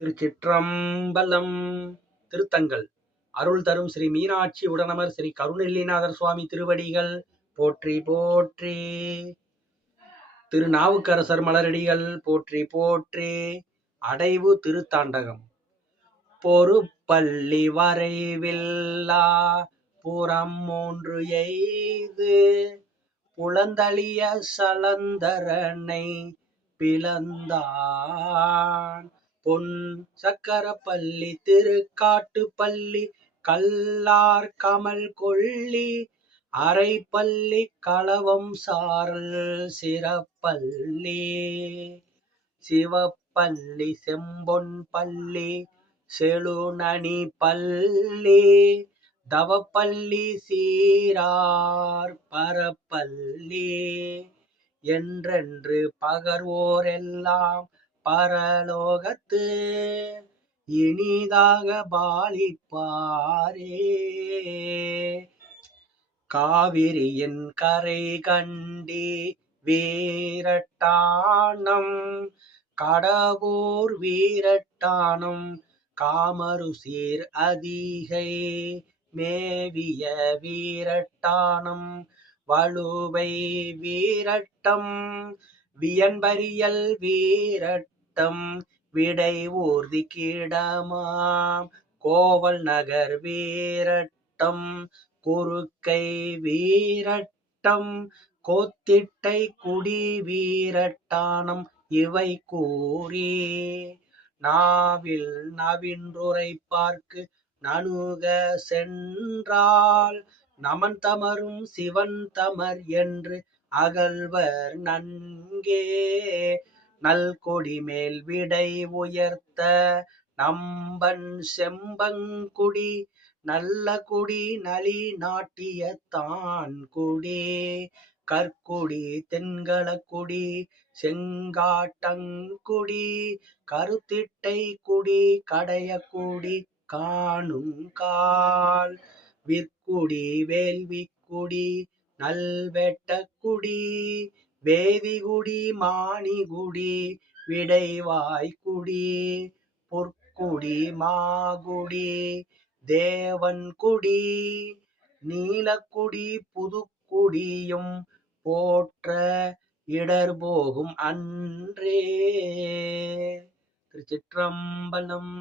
திருச்சிற்றம்பலம். திருத்தங்கள் அருள் தரும் ஸ்ரீ மீனாட்சி உடனமர் ஸ்ரீ கருணெல்லிநாதர் சுவாமி திருவடிகள் போற்றி போற்றி. திருநாவுக்கரசர் மலரடிகள் போற்றி போற்றி. அடைவு திருத்தாண்டகம். பொறுப்பள்ளி வரைவில்லா புறம் மூன்று எய்து புலந்தளிய சலந்தரனை பிளந்தான் பொன் சக்கர பள்ளி திருக்காட்டு பள்ளி கல்லார் கமல் கொள்ளி அரை பள்ளி களவம் சாரல் சிறப்பள்ளி சிவப்பள்ளி செம்பொன் பள்ளி செழுநனி பள்ளி தவப்பள்ளி சீரார் பரப்பள்ளி என்றென்று பகர்வோர் எல்லாம் பரலோகத்து இனிதாக பாலிப்பாரே. காவிரியின் கரை கண்டி வீரட்டானம் கடவோர் வீரட்டானம் காமருசீர் அதிகை மேவிய வீரட்டானம் வலுவை வீரட்டம் வியன்பரியல் வீரட்டம் விடை ஊர்தி கிடமாம் கோவல் நகர் வீரட்டம் குறுக்கை வீரட்டம் கோத்திட்டை குடி வீரட்டானம் இவை கூறி நாவில் நவின்றுரைப்பார்க்கு நணுக சென்றால் நமன் தமரும் சிவன் தமர் என்று அகல்வர் நன்கே. நல்கொடி மேல் விடை உயர்த்த நம்பன் செம்பங்குடி நல்ல குடி நலி நாட்டியத்தான் குடி கற்குடி தென்களக்குடி செங்காட்டங்குடி கருத்திட்டை குடி கடையக்குடி காணும் கால் விற்குடி வேள்விக்குடி நல்வெட்டக்குடி வேதிகுடி மாணிகுடி விடைவாய்க்குடி பொற்குடி மாகுடி தேவன்குடி நீலக்குடி புதுக்குடியும் போற்ற இடர் போகும் அன்றே. திருச்சிற்றம்பலம்.